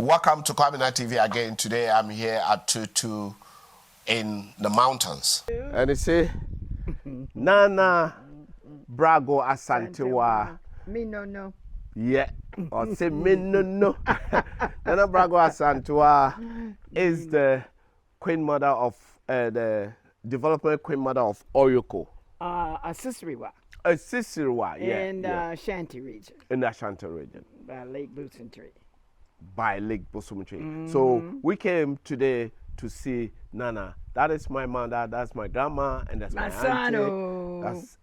Welcome to Kwaminat TV again. Today I'm here at Tutu in the mountains. And you see, Nana Brago Asantewa. Me no. Yeah, or say me no. Nana Brago Asantewa is the Queen Mother of the development Queen Mother of Oyoko. Asisiriwa. Asisiriwa, yeah. In the Ashanti region. In the Ashanti region. By Lake Busumtree. By Lake Busumtree. So we came today to see Nana. That is my mother, that's my grandma, and that's my auntie. That's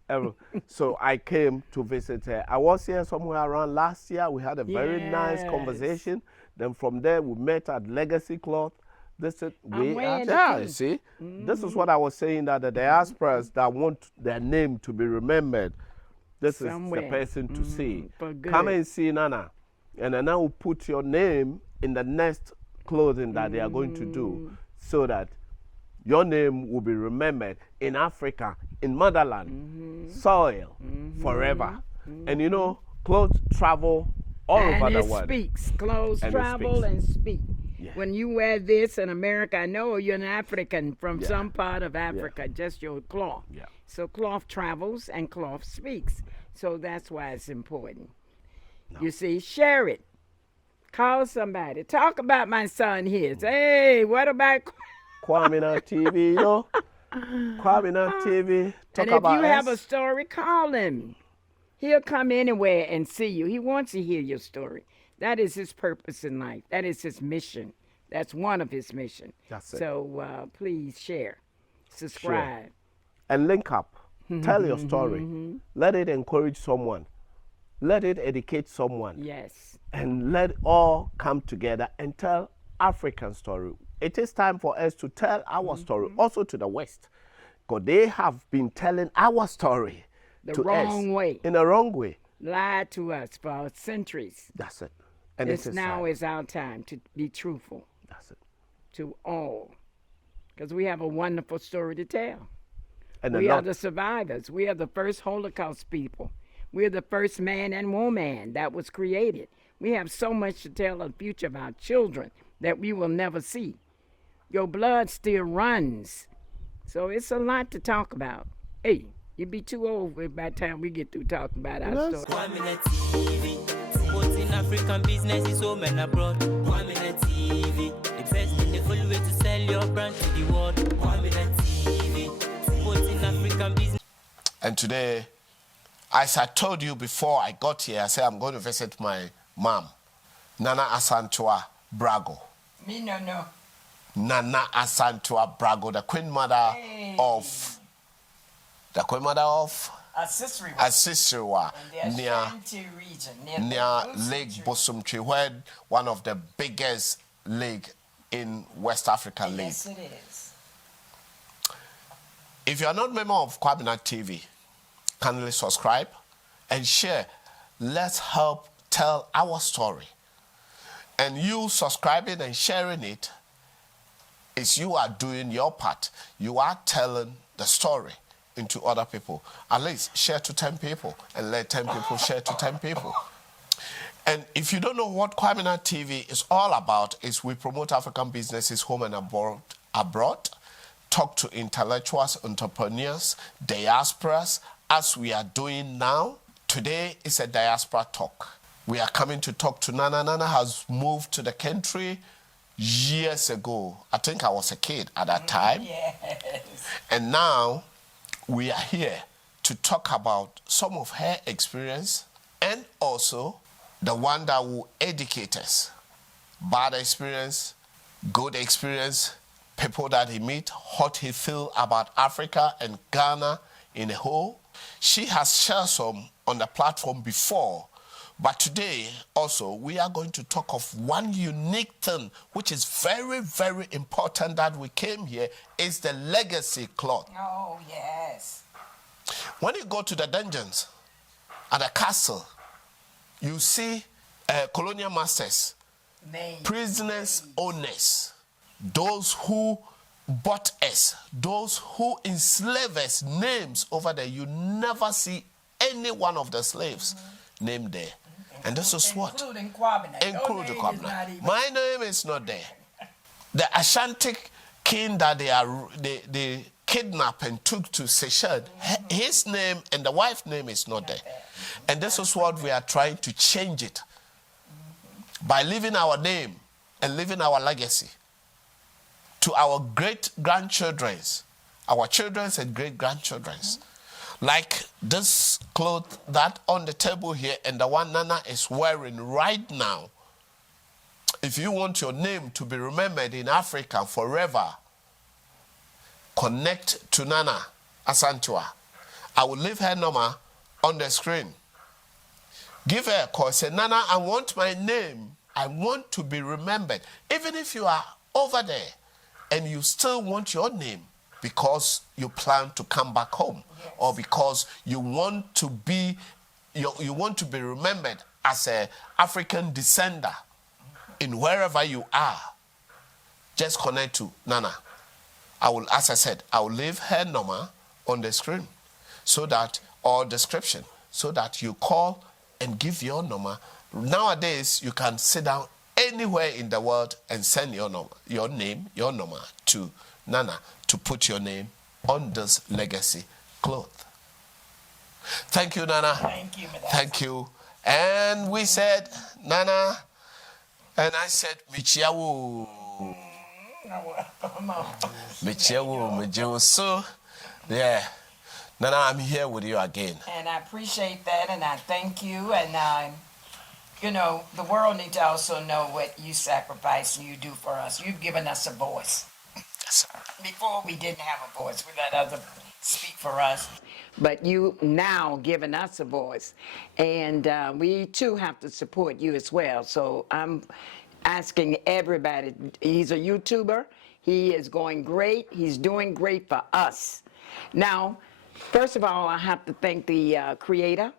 so I came to visit her. I was here somewhere around last year. We had a very nice conversation. Then from there we met at Legacy Cloth. This is you see. This is what I was saying, that the diasporas that want their name to be remembered, this is the person to see. Come and see Nana. And then now put your name in the next clothing that they are going to do, so that your name will be remembered in Africa, in motherland, soil, forever. And you know, clothes travel all over the world. And it speaks. Clothes travel and speak. Yeah. When you wear this in America, I know you're an African from some part of Africa, just your cloth. Yeah. So cloth travels and cloth speaks. So that's why it's important. No. You see, share it. Call somebody. Talk about my son here. Say, hey, what about Kwaminat TV, you know? Kwaminat TV. Talk and if you have a story, call him. He'll come anywhere and see you. He wants to hear your story. That is his purpose in life. That is his mission. That's one of his mission. That's it. So please share, subscribe. Sure. And link up. Tell your story. Let it encourage someone. Let it educate someone. Yes. And let all come together and tell African story. It is time for us to tell our story also to the West. Because they have been telling our story the wrong way. In the wrong way. Lied to us for centuries. That's it. And this now is our time to be truthful. That's it. To all. Because we have a wonderful story to tell. And we are the survivors. We are the first Holocaust people. We're the first man and woman that was created. We have so much to tell of the future of our children that we will never see. Your blood still runs. So it's a lot to talk about. Hey, you'd be too old by the time we get through talking about our story. Kwaminat TV, supporting African businesses home and abroad. Kwaminat TV, the best and the full way to sell your brand to the world. Kwaminat TV, supporting African business. And today, as I told you before I got here, I said I'm going to visit my mom, Nana Asantewa Brago. Me no. Nana Asantewa Brago, the Queen Mother of Asisiriwa, near Lake Busumtree, where one of the biggest lake in West Africa lake. Yes, it is. If you are not a member of Kwaminat TV, kindly subscribe and share. Let's help tell our story. And you subscribing and sharing it is you are doing your part. You are telling the story into other people. At least share to 10 people and let 10 people share to 10 people. And if you don't know what Kwaminat TV is all about, is we promote African businesses home and abroad, talk to intellectuals, entrepreneurs, diasporas, as we are doing now. Today is a diaspora talk. We are coming to talk to Nana. Nana has moved to the country years ago. I think I was a kid at that time. Yes. And now we are here to talk about some of her experience and also the one that will educate us. Bad experience, good experience, people that he meet, what he feel about Africa and Ghana in a whole. She has shared some on the platform before, but today also we are going to talk of one unique thing which is very, very important that we came here, is the legacy cloth. Oh, yes. When you go to the dungeons at the castle, you see colonial masters, prisoners, owners, those who bought us, those who enslaved us, names over there. You never see any one of the slaves named there. And this is what? Including Kwaminat. Including Kwaminat. My name is not there. The Ashanti king that they kidnapped and took to Seychelles, his name and the wife's name is not there. And this is what we are trying to change it by leaving our name and leaving our legacy to our great-grandchildren's, our children's and great-grandchildren's. Like this cloth that on the table here and the one Nana is wearing right now. If you want your name to be remembered in Africa forever, connect to Nana Asantua. I will leave her number on the screen. Give her a call. Say, Nana, I want my name. I want to be remembered. Even if you are over there and you still want your name because you plan to come back home, yes, or because you want to be remembered as an African descender in wherever you are, just connect to Nana. As I said, I will leave her number on the screen or description, so that you call and give your number. Nowadays, you can sit down anywhere in the world and send your number to Nana to put your name on this legacy cloth. Thank you, Nana. Thank you, Madam. Thank you. And we said, Nana, and I said, Michiawu. Michiawu. So, yeah. Nana, I'm here with you again. And I appreciate that, and I thank you. And, you know, the world needs to also know what you sacrifice and you do for us. You've given us a voice. Yes, sir. Before we didn't have a voice. We let others speak for us. But you now giving us a voice. And we, too, have to support you as well. So I'm asking everybody. He's a YouTuber. He is going great. He's doing great for us. Now, first of all, I have to thank the creator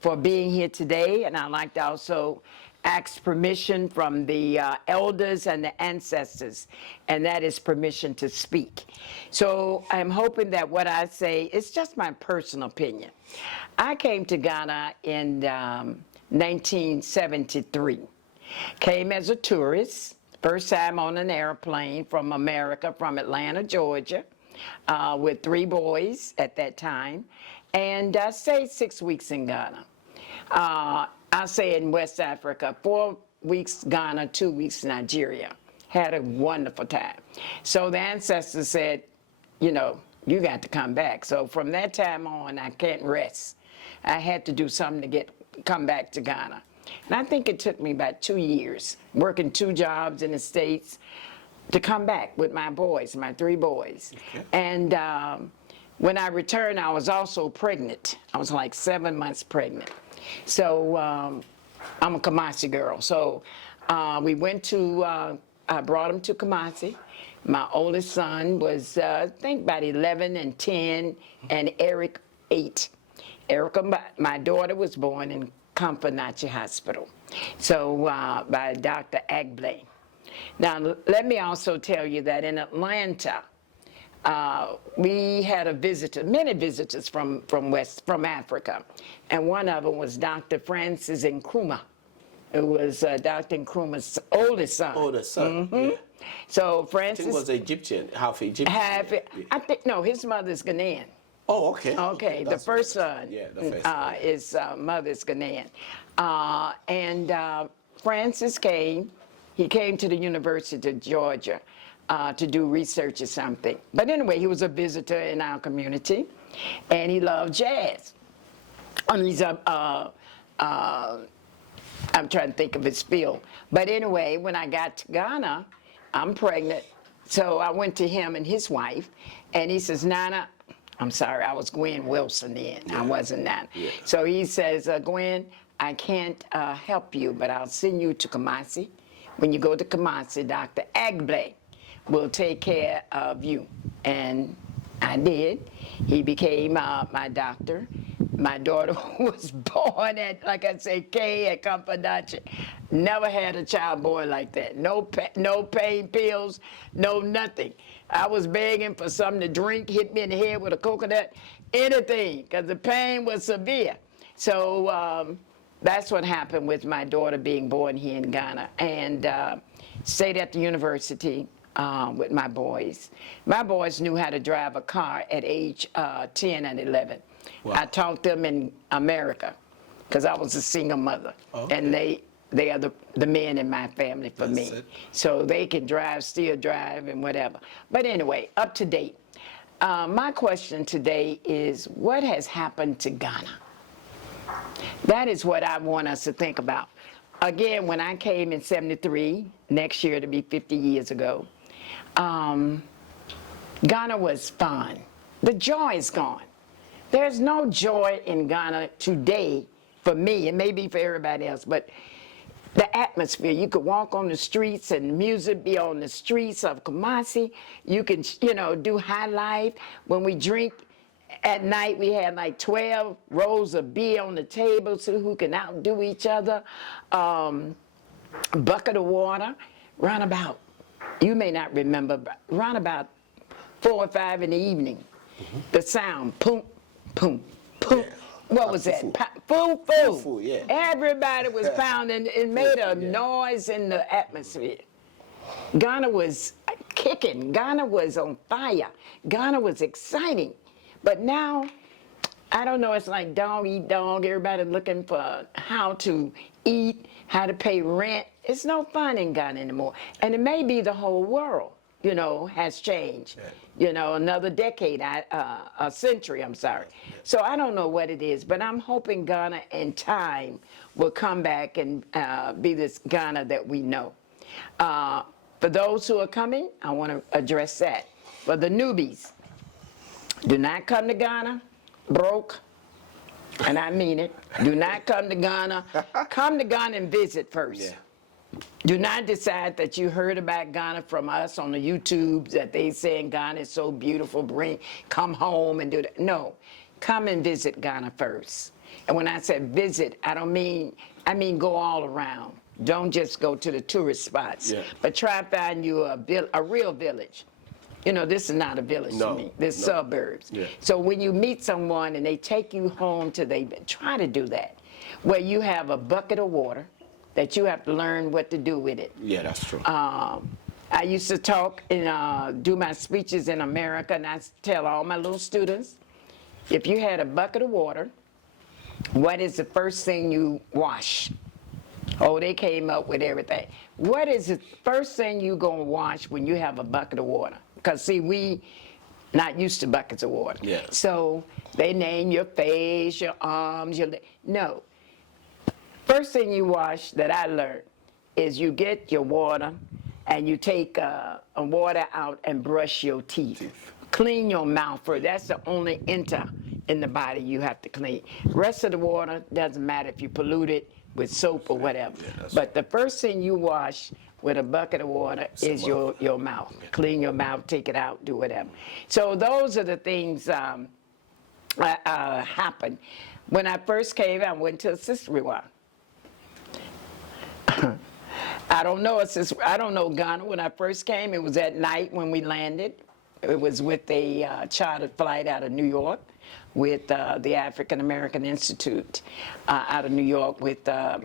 for being here today, and I'd like to also ask permission from the elders and the ancestors, and that is permission to speak. So I'm hoping that what I say is just my personal opinion. I came to Ghana in 1973. Came as a tourist, first time on an airplane from America, from Atlanta, Georgia, with 3 boys at that time, and I stayed 6 weeks in Ghana. I say in West Africa, 4 weeks Ghana, 2 weeks Nigeria. Had a wonderful time. So the ancestors said, you know, you got to come back. So from that time on, I can't rest. I had to do something to come back to Ghana. And I think it took me about 2 years, working 2 jobs in the States, to come back with my boys, my 3 boys. Okay. And when I returned, I was also pregnant. I was like 7 months pregnant. So I'm a Kumasi girl. So we went to, I brought him to Kumasi. My oldest son was, I think, about 11 and 10, and Eric 8. Erica, my daughter, was born in Kwaminat Hospital, so by Dr. Agblay. Now, let me also tell you that in Atlanta, we had many visitors from Africa, and one of them was Dr. Francis Nkrumah. It was Dr. Nkrumah's oldest son. Oldest son. Mm-hmm. Yeah. So Francis, I think was Egyptian, half Egyptian. I think no, his mother's Ghanaian. Oh, okay. Okay, the first son is mother's Ghanaian. And Francis came. He came to the University of Georgia to do research or something. But anyway, he was a visitor in our community, and he loved jazz. And he's I'm trying to think of his field. But anyway, when I got to Ghana, I'm pregnant. So I went to him and his wife, and he says, Nana, I'm sorry, I was Gwen Wilson then. Yeah. I wasn't Nana. Yeah. So he says, Gwen, I can't help you, but I'll send you to Kumasi. When you go to Kumasi, Dr. Agblay will take care of you. And I did. He became my doctor. My daughter was born at, like I say, K at Kwaminat. Never had a child born like that. No pain pills, no nothing. I was begging for something to drink, hit me in the head with a coconut, anything, because the pain was severe. So that's what happened with my daughter being born here in Ghana. And stayed at the university with my boys. My boys knew how to drive a car at age 10 and 11. Wow. I taught them in America because I was a single mother. Okay. And they are the men in my family for me. So they can drive, still drive, and whatever. But anyway, up to date. My question today is, what has happened to Ghana? That is what I want us to think about. Again, when I came in 73, next year to be 50 years ago, Ghana was fun. The joy is gone. There's no joy in Ghana today for me. It may be for everybody else, but the atmosphere. You could walk on the streets and music be on the streets of Kumasi. You can, do high life. When we drink at night, we had like 12 rows of beer on the table, so who can outdo each other. Bucket of water, round about, you may not remember, but round about 4 or 5 in the evening, the sound, boom, boom, boom. Yeah. What was that? Foo. Yeah. Everybody was pounding. It made a noise in the atmosphere. Ghana was kicking. Ghana was on fire. Ghana was exciting. But now, I don't know, it's like dog eat dog. Everybody looking for how to eat, how to pay rent. It's no fun in Ghana anymore. And it may be the whole world, has changed. Another decade, a century, I'm sorry. So I don't know what it is, but I'm hoping Ghana in time will come back and be this Ghana that we know. For those who are coming, I want to address that. For the newbies, do not come to Ghana broke, and I mean it. Do not come to Ghana. Come to Ghana and visit first. Yeah. Do not decide that you heard about Ghana from us on the YouTube, that they saying Ghana is so beautiful, come home and do that. No, come and visit Ghana first. And when I said visit, I mean go all around. Don't just go to the tourist spots, but try to find you a real village. This is not a village to me. This is suburbs. Yeah. So when you meet someone and they take you home try to do that, where you have a bucket of water, that you have to learn what to do with it. Yeah, that's true. I used to talk and do my speeches in America, and I tell all my little students, if you had a bucket of water, what is the first thing you wash? Oh, they came up with everything. What is the first thing you gonna wash when you have a bucket of water? Because see, we not used to buckets of water. Yeah. So they name your face, your arms, no. First thing you wash that I learned is you get your water and you take water out and brush your teeth. Clean your mouth first. That's the only enter in the body you have to clean. Rest of the water doesn't matter if you pollute it with soap or whatever. Yeah, but the first thing you wash with a bucket of water is your mouth. Clean your mouth, take it out, do whatever. So those are the things happened. When I first came, I went to a sister-in-law. I don't know Ghana. When I first came, it was at night when we landed. It was with a chartered flight out of New York with the African American Institute out of New York with the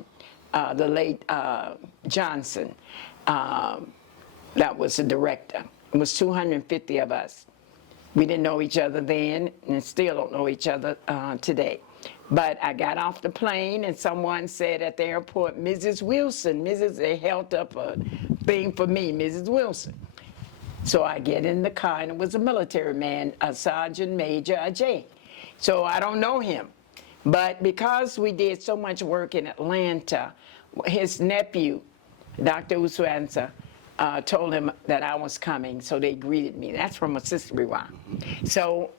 late Johnson. That was the director. It was 250 of us. We didn't know each other then and still don't know each other today. But I got off the plane and someone said at the airport, Mrs. Wilson, they held up a thing for me, Mrs. Wilson. So I get in the car and it was a military man, a Sergeant Major Ajay. So I don't know him. But because we did so much work in Atlanta, his nephew, Dr. Uswansa, told him that I was coming, so they greeted me. That's from a sister-in-law. So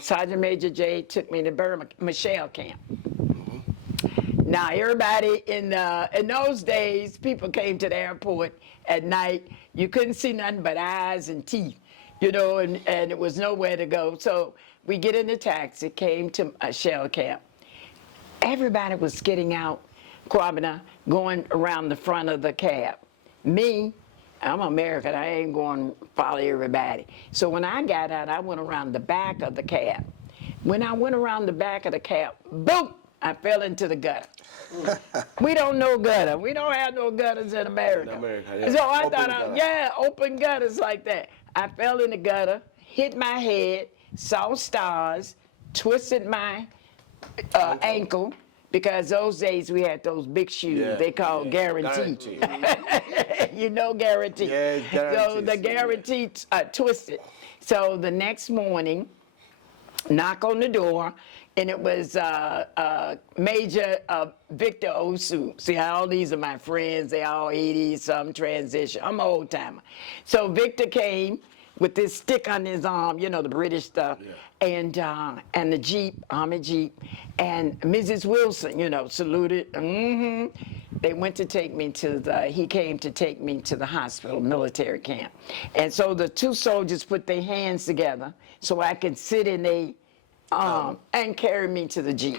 Sergeant Major Jay took me to Burma, Michelle camp. Now everybody in those days, people came to the airport at night. You couldn't see nothing but eyes and teeth, and it was nowhere to go. So we get in the taxi, came to a shell camp. Everybody was getting out, Kwaminat, going around the front of the cab. Me, I'm American, I ain't going to follow everybody. So when I got out, I went around the back of the cab. When I went around the back of the cab, boom, I fell into the gutter. We don't know gutter. We don't have no gutters in America. So I thought, open gutters like that. I fell in the gutter, hit my head, saw stars, twisted my ankle, because those days we had those big shoes they called guarantee. You know guarantee. Yes, so the guarantee twisted. So the next morning, knock on the door, and it was Major Victor Osu. See, all these are my friends. They all 80, some transition. I'm an old timer. So Victor came with this stick on his arm, you know, the British stuff, and the Jeep, Army Jeep, and Mrs. Wilson, you know, saluted. They went to take me to he came to take me to the hospital, military camp. And so the two soldiers put their hands together so I could sit in a and carry me to the Jeep.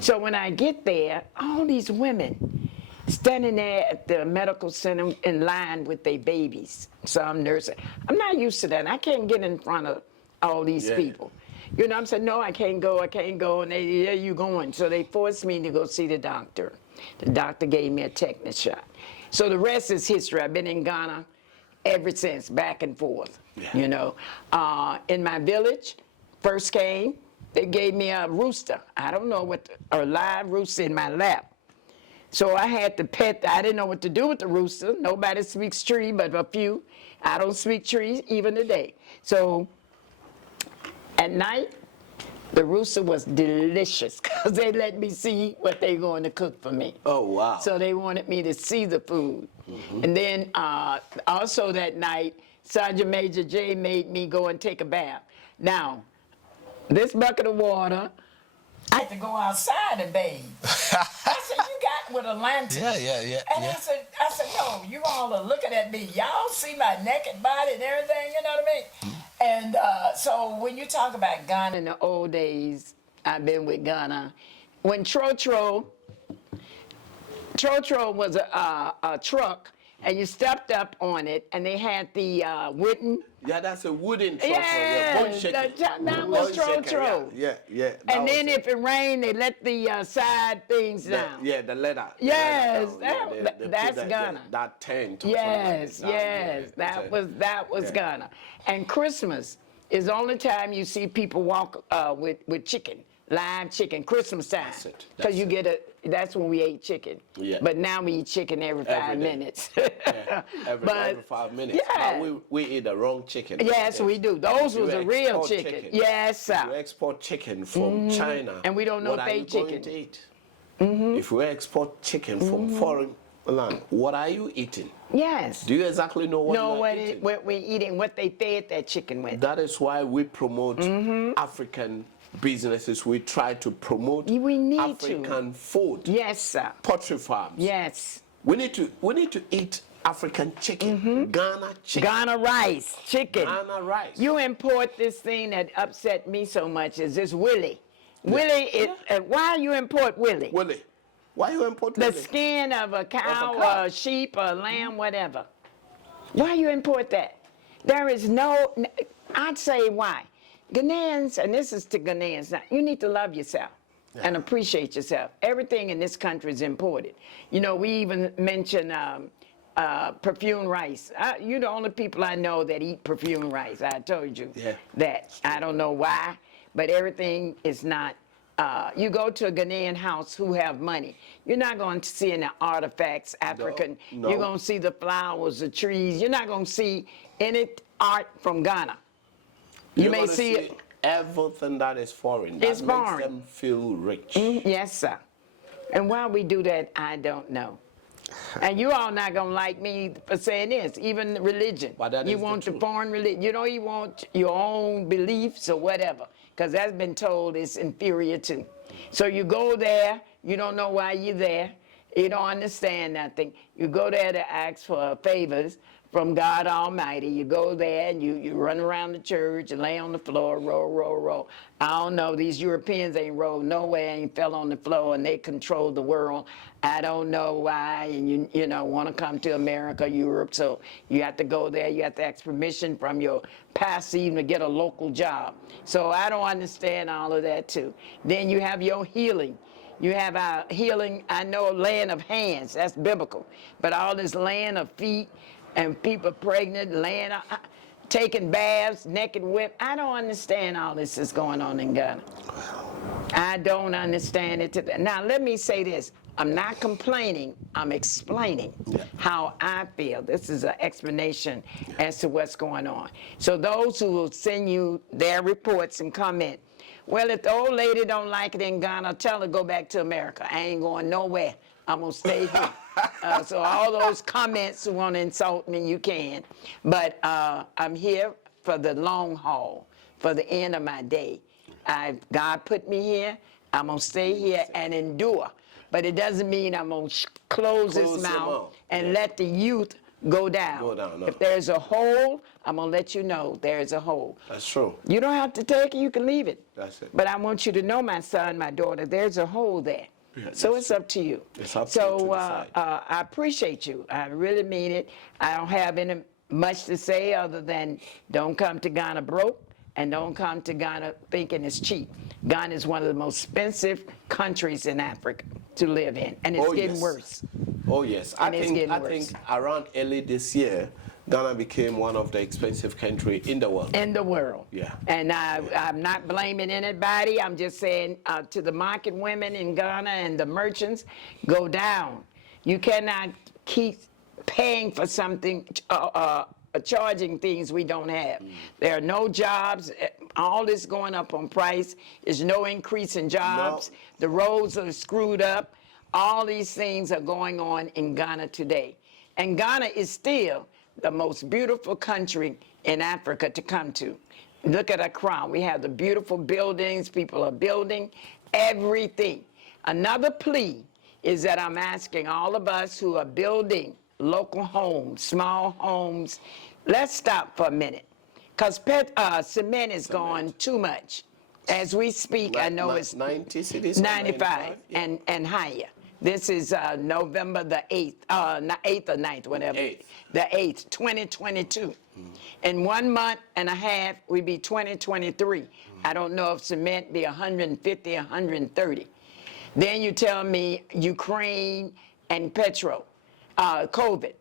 So when I get there, all these women standing there at the medical center in line with their babies. So I'm nursing. I'm not used to that. I can't get in front of all these people. You know, I'm saying, no, I can't go. And they, yeah, you going. So they forced me to go see the doctor. The doctor gave me a tetanus shot. So the rest is history. I've been in Ghana ever since, back and forth. You know, in my village, first came, they gave me a rooster. I don't know a live rooster in my lap. So I had to pet. I didn't know what to do with the rooster. Nobody speaks tree but a few. I don't speak trees even today. So at night, the rooster was delicious because they let me see what they're going to cook for me. Oh, wow. So they wanted me to see the food. And then also that night, Sergeant Major J made me go and take a bath. Now, this bucket of water, I had to go outside and bathe. I said, you got with a lantern. Yeah. And I said, no, you all are looking at me. Y'all see my naked body and everything, you know what I mean? And so when you talk about Ghana in the old days, I've been with Ghana. When Trotro was a truck, and you stepped up on it, and they had the wooden. Yeah, that's a wooden truck. Yeah, that was Trotro. Yeah. And then if it rained, they let the side things down. The leather. Yes, that's Ghana. That tent. Yes, that was Ghana. And Christmas is the only time you see people walk with chicken, live chicken, Christmas time. Because you get that's when we ate chicken. Yeah. But now we eat chicken every 5 minutes. Every 5 minutes. Yeah. But we eat the wrong chicken. Yes, we do. Those was a real chicken. Yes, sir. You export chicken from China. And we don't know fake chicken. To eat? If we export chicken from foreign land, what are you eating? Yes. Do you exactly know what you're eating? What we're eating, what they fed that chicken with. That is why we promote African businesses. We try to promote African food. Yes, sir. Poultry farms. Yes. We need to eat African chicken. Ghana chicken. Ghana rice, chicken. Ghana rice. You import this thing that upset me so much is this Willie. Willie, why you import Willie? Willie. Why you import Willie? The skin of a cow, or a sheep, or a lamb, whatever. Why you import that? There is no, I'd say why. Ghanaians, and this is to Ghanaians now, you need to love yourself and appreciate yourself. Everything in this country is imported. You know, we even mention perfume rice. You're the only people I know that eat perfume rice. I told you that. I don't know why, but everything is not. You go to a Ghanaian house who have money, you're not going to see any artifacts, African. No. You're going to see the flowers, the trees. You're not going to see any art from Ghana. You may see everything that is foreign. That makes them feel rich. Yes, sir. And why we do that, I don't know. And you all not gonna like me for saying this. Even religion, you want the foreign religion. You know, you want your own beliefs or whatever, because that's been told it's inferior too. So you go there, you don't know why you're there. You don't understand nothing. You go there to ask for favors from God Almighty. You go there and you run around the church and lay on the floor, roll. I don't know, these Europeans ain't rolled nowhere, ain't fell on the floor, and they control the world. I don't know why, and you know, want to come to America, Europe, so you have to go there. You have to ask permission from your pastor even to get a local job. So I don't understand all of that too. Then you have your healing. You have our healing, I know, laying of hands. That's biblical. But all this laying of feet and people pregnant, laying, taking baths, naked whip. I don't understand all this is going on in Ghana. I don't understand it. Now, let me say this. I'm not complaining. I'm explaining how I feel. This is an explanation as to what's going on. So those who will send you their reports and comment, well, if the old lady don't like it in Ghana, tell her to go back to America. I ain't going nowhere. I'm going to stay here. So all those comments who want to insult me, you can. But I'm here for the long haul, for the end of my day. God put me here. I'm going to stay here and endure. But it doesn't mean I'm going to close this mouth and let the youth go down. No. If there's a hole, I'm going to let you know there's a hole. That's true. You don't have to take it. You can leave it. That's it. But I want you to know, my son, my daughter, there's a hole there. Yeah, so it's up to you. It's up to you to decide. I appreciate you. I really mean it. I don't have much to say other than don't come to Ghana broke and don't come to Ghana thinking it's cheap. Ghana is one of the most expensive countries in Africa to live in, and it's getting worse. Oh yes, I think around early this year, Ghana became one of the expensive countries in the world. In the world. Yeah. And I'm not blaming anybody. I'm just saying to the market women in Ghana and the merchants, go down. You cannot keep paying for something, charging things we don't have. There are no jobs. All this going up on price. There's no increase in jobs. No. The roads are screwed up. All these things are going on in Ghana today. And Ghana is still the most beautiful country in Africa to come to. Look at our crown. We have the beautiful buildings. People are building everything. Another plea is that I'm asking all of us who are building local homes, small homes, let's stop for a minute. Because cement is going too much. As we speak, I know it's 90 cities, 95 and higher. This is November the 8th, 8th or 9th, whatever. The 8th, 2022. In 1 month and a half, we be 2023. I don't know if cement be 150, 130. Then you tell me Ukraine and petrol, COVID.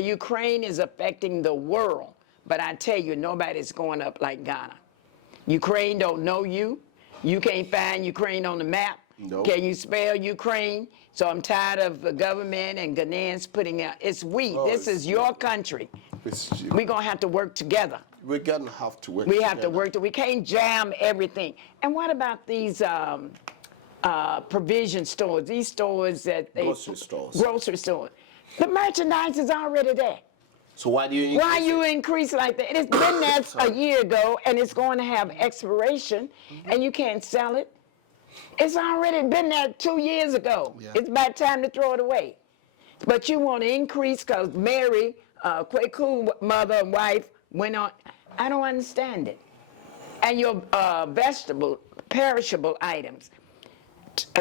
Ukraine is affecting the world, but I tell you, nobody's going up like Ghana. Ukraine don't know you. You can't find Ukraine on the map. Nope. Can you spell Ukraine? So I'm tired of the government and Ghanaians putting out, it's we. This is your country. We're going to have to work together. We're going to have to work We have to work. We can't jam everything. And what about these provision stores? These stores that they... Grocery stores. Grocery stores. The merchandise is already there. So why do you increase Why you increase like that? It's been there a year ago, and it's going to have expiration, and you can't sell it. It's already been there 2 years ago. Yeah. It's about time to throw it away. But you want to increase because Mary, Kwaku mother and wife, went on. I don't understand it. And your vegetable, perishable items,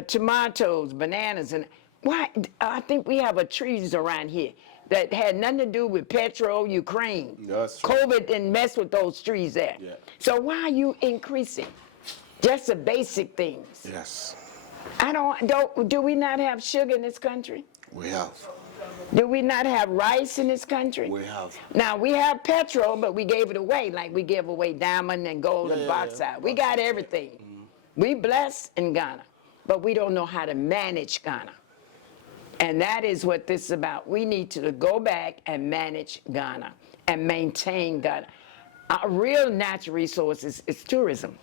tomatoes, bananas, and why? I think we have trees around here that had nothing to do with petrol, Ukraine. That's true. COVID didn't mess with those trees there. Yeah. So why are you increasing? Just the basic things. Yes. Do we not have sugar in this country? We have. Do we not have rice in this country? We have. Now, we have petrol, but we gave it away, like we give away diamond and gold and bauxite. We got everything. We blessed in Ghana, but we don't know how to manage Ghana. And that is what this is about. We need to go back and manage Ghana and maintain Ghana. Our real natural resources is tourism.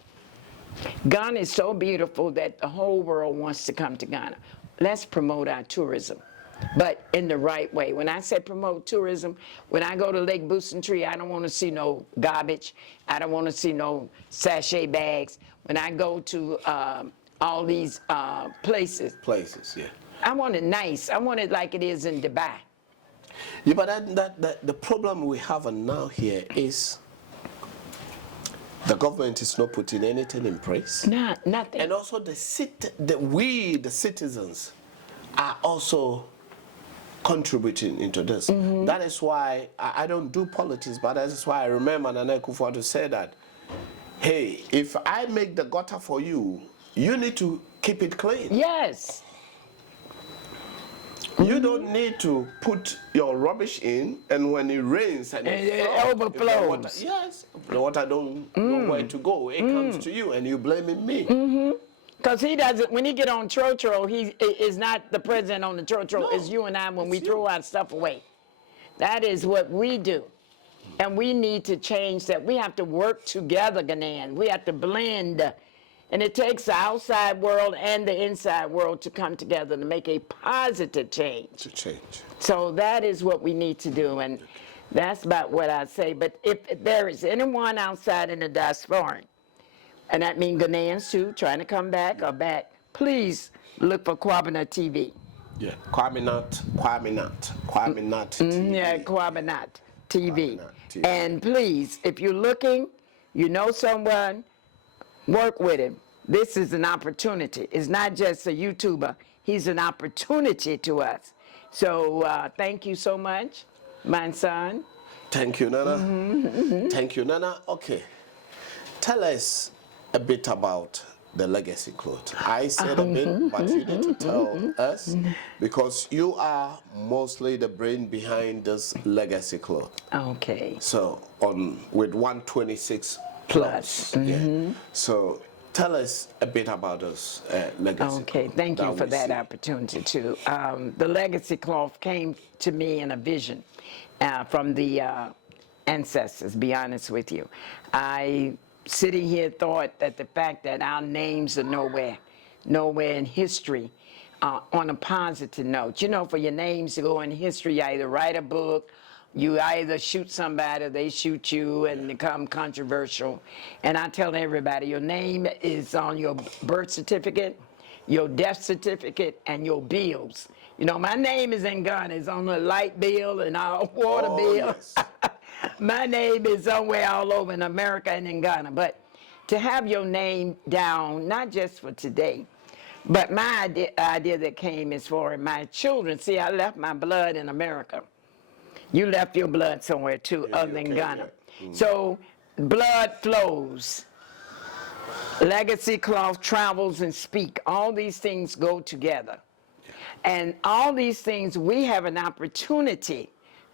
Ghana is so beautiful that the whole world wants to come to Ghana. Let's promote our tourism, but in the right way. When I say promote tourism, when I go to Lake Busentree, I don't want to see no garbage. I don't want to see no sachet bags. When I go to all these places. Yeah. I want it nice. I want it like it is in Dubai. Yeah, but the problem we have now here is the government is not putting anything in place. Nothing. And also the citizens, are also contributing into this. Mm-hmm. That is why I don't do politics, but that is why I remember Nana Akufo-Addo say that, hey, if I make the gutter for you, you need to keep it clean. Yes. You don't need to put your rubbish in, and when it rains and it overflows. The water don't know where to go. It comes to you, and you blaming me. Because he doesn't, when he get on Trotro, he is not the president on the Trotro. No, it's you and I when we throw our stuff away. That is what we do. And we need to change that. We have to work together, Ghanaian. We have to blend. And it takes the outside world and the inside world to come together to make a positive change. So that is what we need to do. And that's about what I say. But if there is anyone outside in the diaspora, and that means Ghanaians too, trying to come back or back, please look for Kwaminat TV. Yeah, Kwaminat TV. Yeah, Kwaminat TV. Kwaminat TV. And please, if you're looking, you know someone, work with him. This is an opportunity. It's not just a YouTuber. He's an opportunity to us. So thank you so much, my son. Thank you, Nana. Thank you, Nana. Okay. Tell us a bit about the legacy cloth. I said a bit, but you need to tell us, because you are mostly the brain behind this legacy cloth. Okay. So with 126 plus. Yeah. So tell us a bit about this legacy. Okay, thank you for that opportunity too. The legacy cloth came to me in a vision from the ancestors, be honest with you. I, sitting here, thought that the fact that our names are nowhere in history on a positive note. You know, for your names to go in history, you either write a book, you either shoot somebody, or they shoot you and become controversial. And I tell everybody, your name is on your birth certificate, your death certificate, and your bills. You know, my name is in Ghana. It's on the light bill and our water bill. Yes. My name is somewhere all over in America and in Ghana. But to have your name down, not just for today, but my idea that came is for my children. See, I left my blood in America. You left your blood somewhere too, other than Ghana. So blood flows. Legacy cloth travels and speak. All these things go together. And all these things, we have an opportunity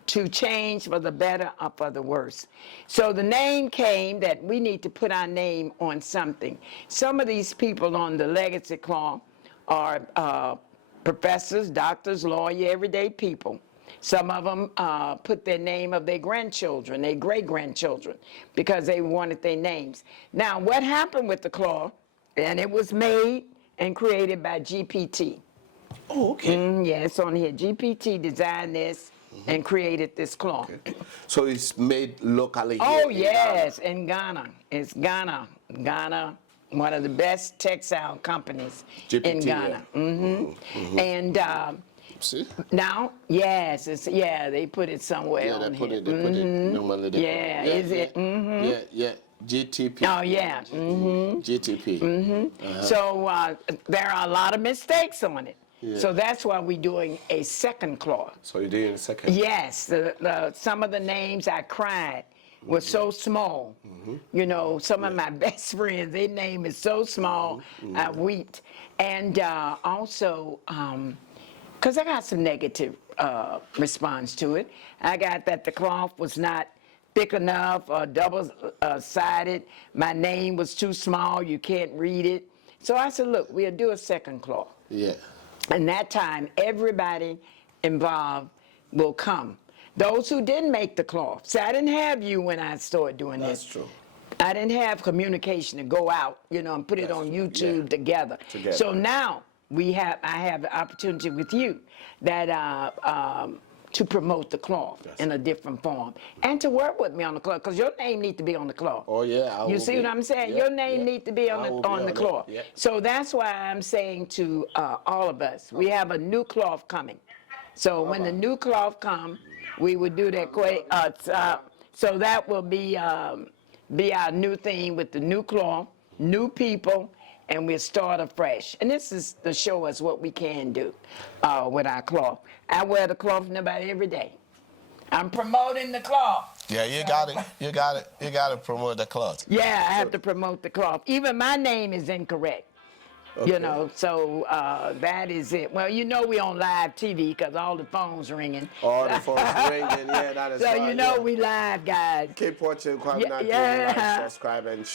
to change for the better or for the worse. So the name came that we need to put our name on something. Some of these people on the legacy cloth are professors, doctors, lawyers, everyday people. Some of them put their name of their grandchildren, their great-grandchildren, because they wanted their names. Now, what happened with the cloth, and it was made and created by GPT. Oh, okay. Yeah, it's on here. GPT designed this and created this cloth. Okay. So it's made locally here? Oh, yes, in Ghana. It's Ghana, one of the best textile companies GPT, in Ghana. Yeah. And see? now, yes, they put it somewhere on here. They put it normally. Yeah, is it? Yeah. GTP. Oh, yeah. GTP. So there are a lot of mistakes on it. Yeah. So that's why we're doing a second cloth. So you're doing a second? Yes. Some of the names I cried were so small. You know, some of my best friends, their name is so small, I wept. And also, because I got some negative response to it. I got that the cloth was not thick enough or double-sided. My name was too small, you can't read it. So I said, look, we'll do a second cloth. Yeah. And that time, everybody involved will come. Those who didn't make the cloth. See, I didn't have you when I started doing this. That's true. I didn't have communication to go out, you know, and put it on YouTube together. So now I have the opportunity with you that to promote the cloth in a different form and to work with me on the cloth, because your name needs to be on the cloth. Oh yeah, you see what I'm saying? Your name needs to be on the cloth. Yeah. So that's why I'm saying to all of us, we have a new cloth coming. So when the new cloth comes, we would do that. So that will be our new thing with the new cloth, new people, and we'll start afresh. And this is to show us what we can do with our cloth. I wear the cloth about every day. I'm promoting the cloth. Yeah, you got it. You got to promote the cloth. Yeah, I have to promote the cloth. Even my name is incorrect. Okay. You know, so that is it. Well, you know we on live TV because all the phones ringing. All the phones ringing, yeah, that is so right. you know yeah. we live, guys. Keep watching Kwaminat TV, Yeah. like, subscribe, and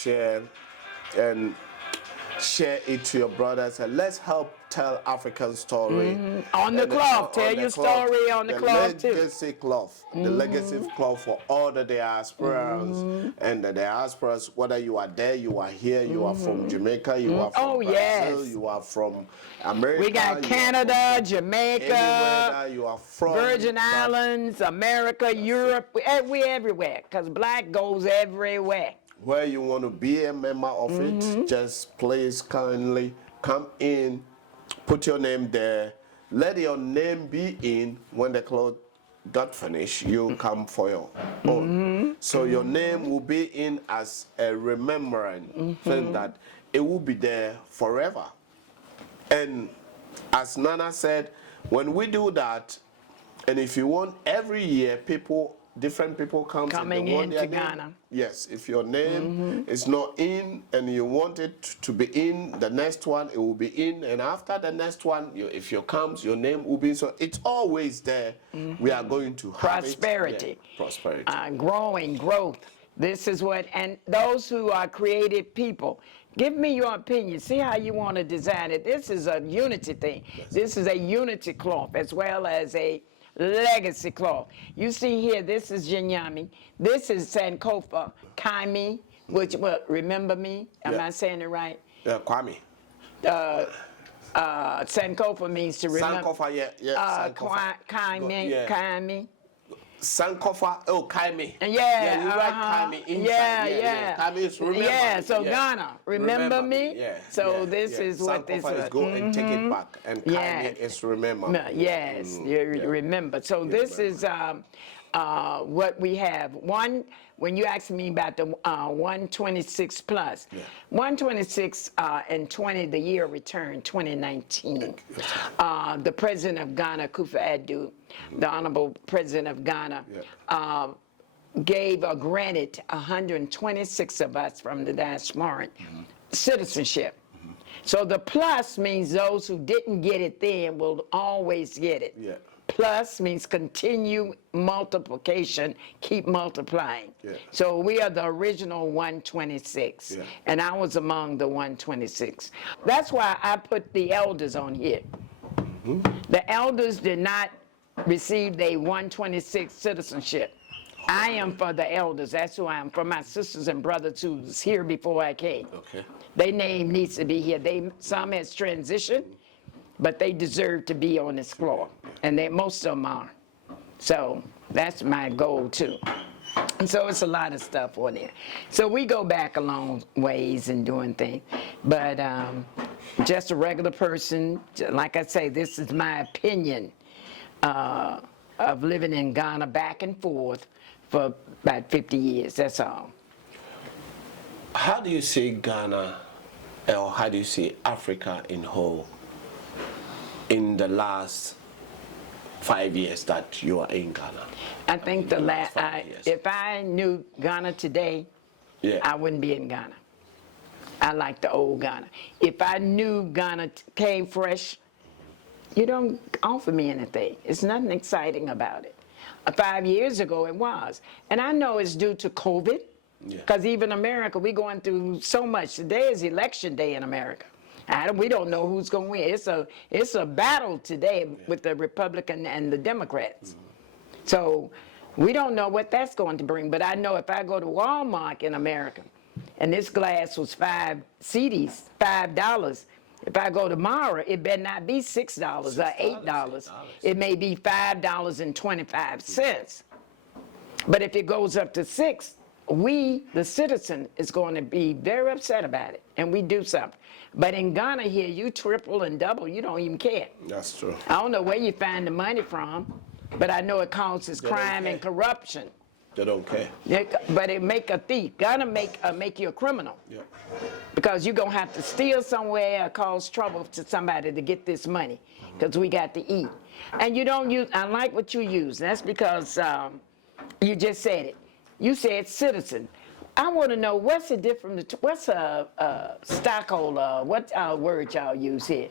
share it to your brothers, and let's help tell African story. On the cloth, tell your story on the cloth too. The legacy cloth, the legacy cloth for all the diasporas and the diasporas, whether you are there, you are here, you are from Jamaica, you are from Brazil, you are from America. We got Canada, Jamaica, you are from Virgin Islands, America, Europe. We everywhere because black goes everywhere. Where you want to be a member of it, just please kindly come in, put your name there, let your name be in. When the cloth got finished, you come for your own. So your name will be in as a remembering thing that it will be there forever. And as Nana said, when we do that, and if you want every year different people coming into Ghana. Yes, if your name is not in and you want it to be in, the next one it will be in, and after the next one, if you comes, your name will be. So it's always there. We are going to have prosperity, prosperity, growing, growth. This is what, and those who are creative people. Give me your opinion. See how you want to design it. This is a unity thing. Yes. This is a unity cloth as well as a legacy cloth. You see here, this is Jinyami. This is Sankofa, Kaimi, which, remember me? Am I saying it right? Yeah, Kwame. Sankofa means to remember. Sankofa, yeah. Kaimi. Sankofa, Kaimi. Yeah, you write Kaimi inside. Yeah. Kaimi is remember. Yeah, so Ghana, remember me? Yeah. So this is what this is. Sankofa is go and take it back, and Kaimi is remember. Yes, you remember. So this is what we have. When you asked me about the 126 plus, 126 and 20, the year returned 2019. The president of Ghana, Kufuor, the honorable president of Ghana, granted 126 of us from the diaspora citizenship. So the plus means those who didn't get it then will always get it. Yeah. Plus means continue multiplication, keep multiplying. So we are the original 126, and I was among the 126. That's why I put the elders on here. The elders did not receive their 126 citizenship. I am for the elders. That's who I am, for my sisters and brothers who was here before I came. Their name needs to be here. Some has transitioned, but they deserve to be on this floor, and most of them are. So that's my goal too. And so it's a lot of stuff on there. So we go back a long ways in doing things, but just a regular person, like I say, this is my opinion of living in Ghana back and forth for about 50 years, that's all. How do you see Ghana, or how do you see Africa in whole in the last 5 years that you are in Ghana? I think if I knew Ghana today, I wouldn't be in Ghana. I like the old Ghana. If I knew Ghana came fresh, you don't offer me anything. It's nothing exciting about it. 5 years ago it was. And I know it's due to COVID, because even America, we're going through so much. Today is election day in America. We don't know who's going to win. It's a battle today with the Republican and the Democrats. So we don't know what that's going to bring. But I know if I go to Walmart in America, and this glass was 5 cedis, $5, if I go tomorrow, it better not be $6 or $8. It may be $5.25. But if it goes up to $6, we, the citizen, is going to be very upset about it, and we do something. But in Ghana here, you triple and double, you don't even care. That's true. I don't know where you find the money from, but I know it causes crime and corruption. They don't care. But it make a thief. Ghana make you a criminal. Because you're going to have to steal somewhere or cause trouble to somebody to get this money, because we got to eat. And you don't use, I like what you use. That's because you just said it. You said citizen. I want to know what's the difference. What's a stockholder? What word y'all use here?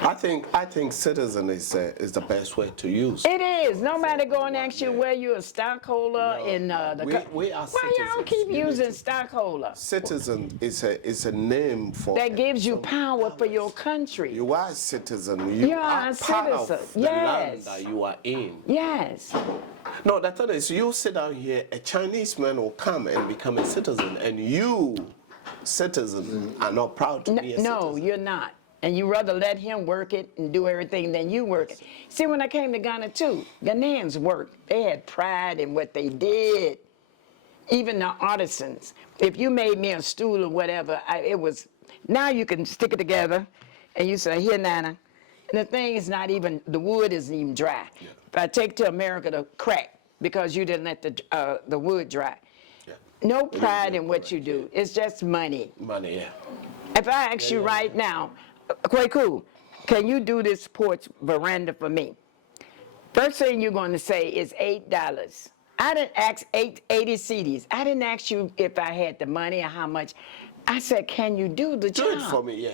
I think citizen is the best way to use. It is. Nobody go and ask you where you're a stockholder in the. We are Why citizens. y'all keep using stockholder? Citizen is a name for that gives you power for your country. You are a citizen. You are a part citizen. of the land that you are in. Yes. No, the thing is, you sit down here, a Chinese man will come and become a citizen, and you, citizen, are not proud to be a citizen. No, you're not. And you rather let him work it and do everything than you work it. See, when I came to Ghana too, Ghanaians worked. They had pride in what they did. Even the artisans. If you made me a stool or whatever, it was, now you can stick it together and you say, here, Nana. And the thing is not even, the wood isn't even dry. Yeah. If I take to America to crack because you didn't let the wood dry. Yeah. No pride in what you do. It's just money. Money, yeah. If I ask you right now, Kwaku, can you do this porch veranda for me? First thing you're going to say is $8. I didn't ask 80 CDs. I didn't ask you if I had the money or how much. I said, can you do the job? Do it for me, yeah.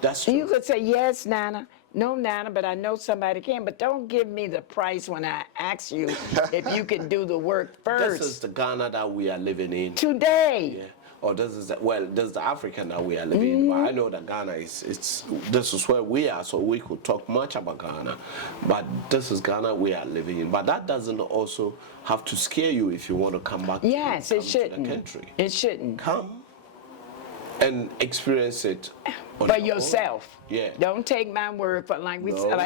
That's true. You could say, yes, Nana. No, Nana, but I know somebody can. But don't give me the price when I ask you if you can do the work first. This is the Ghana that we are living in. Today. Yeah. Or this is the Africa that we are living in. But I know that Ghana this is where we are, so we could talk much about Ghana. But this is Ghana we are living in. But that doesn't also have to scare you if you want to come back. Yes, it shouldn't. To the country. It shouldn't. Come and experience it for yourself. Yeah. Don't take my word for like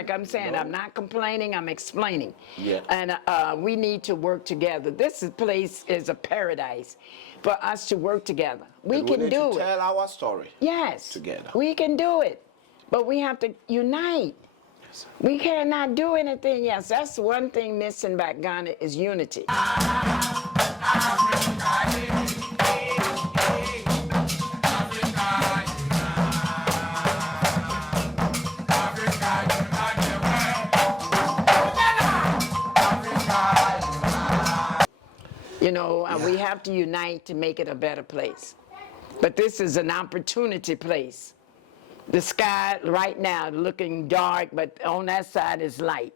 I'm saying. I'm not complaining. I'm explaining. Yeah. And we need to work together. This place is a paradise for us to work together. We can do it. Tell our story. Yes. Together. We can do it, but we have to unite. Yes. We cannot do anything else. That's one thing missing about Ghana is unity. You know, we have to unite to make it a better place. But this is an opportunity place. The sky right now looking dark, but on that side is light.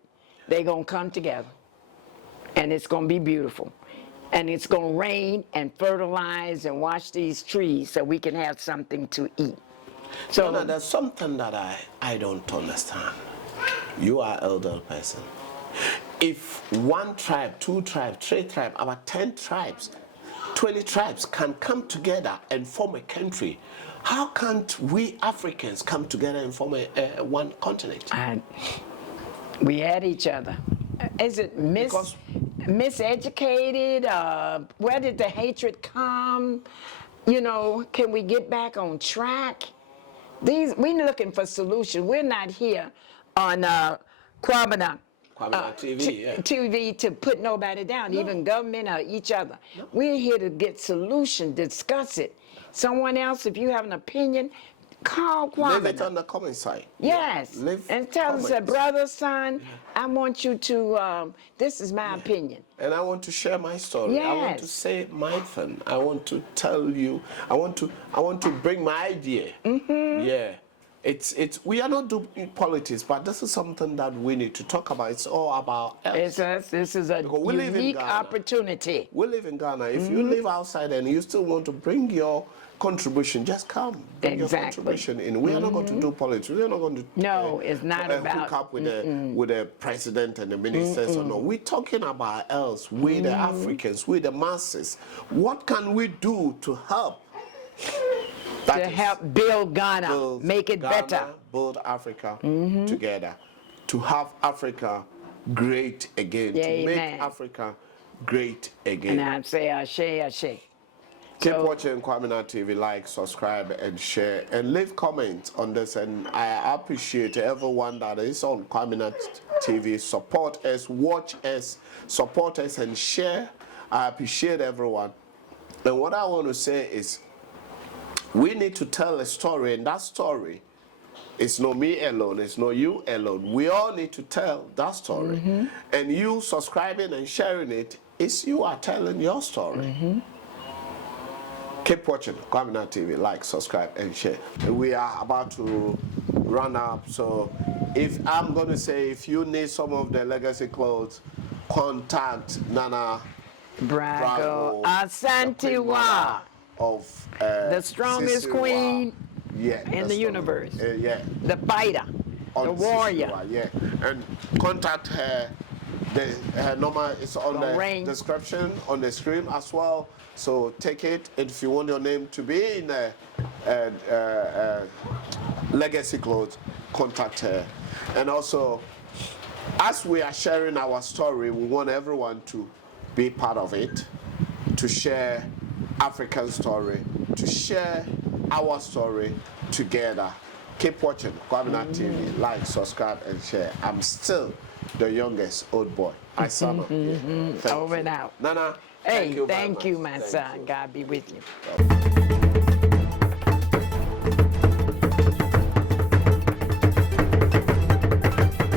They're going to come together. And it's going to be beautiful. And it's going to rain and fertilize and wash these trees so we can have something to eat. So no, there's something that I don't understand. You are an elder person. If one tribe, 2 tribes, 3 tribes, about 10 tribes, 20 tribes can come together and form a country, how can't we Africans come together and form one continent? We had each other. Is it miseducated? Where did the hatred come? You know, can we get back on track? We're looking for solutions. We're not here on Kwaminat TV to put nobody down, even government or each other. No. We're here to get solutions, discuss it. Someone else, if you have an opinion, call Kwaminat. Leave it on the comment side. Yes, and tell us, brother, son, I want you to, this is my opinion. And I want to share my story. Yes. I want to say my thing. I want to tell you, I want to bring my idea. Mm-hmm. Yeah. We are not doing politics, but this is something that we need to talk about. It's all about us. This is a unique opportunity. We live in Ghana. If you live outside and you still want to bring your contribution, just come. Bring your contribution in. We are not going to do politics. We are not going to it's not about hook up with the president and the ministers or no. We're talking about us. We the Africans, we the masses. What can we do to help? To help build Ghana, make it better. Build Africa together. To have Africa great again. To make Africa great again. And I say, ashe. Keep watching Kwaminat TV, like, subscribe, and share, and leave comments on this. And I appreciate everyone that is on Kwaminat TV. Support us, watch us, support us, and share. I appreciate everyone. And what I want to say is, we need to tell a story, and that story is not me alone, it's not you alone. We all need to tell that story. And you subscribing and sharing it, is you are telling your story. Keep watching Kwaminat TV, like, subscribe, and share. We are about to run up, so if I'm going to say, if you need some of the legacy clothes, contact Nana Brago Asantewa of the strongest Sisiwa. queen Yeah, in the universe. Yeah, the fighter, the warrior. Sisiwa, yeah, and contact her. Her number is on the description on the screen as well. So take it. If you want your name to be in the legacy clothes, contact her. And also, as we are sharing our story, we want everyone to be part of it, to share African story, to share our story together. Keep watching Kwaminat TV, like, subscribe, and share. I'm still the youngest old boy. I sign up. Over and out. Nana, hey, thank you, my son. God be with you.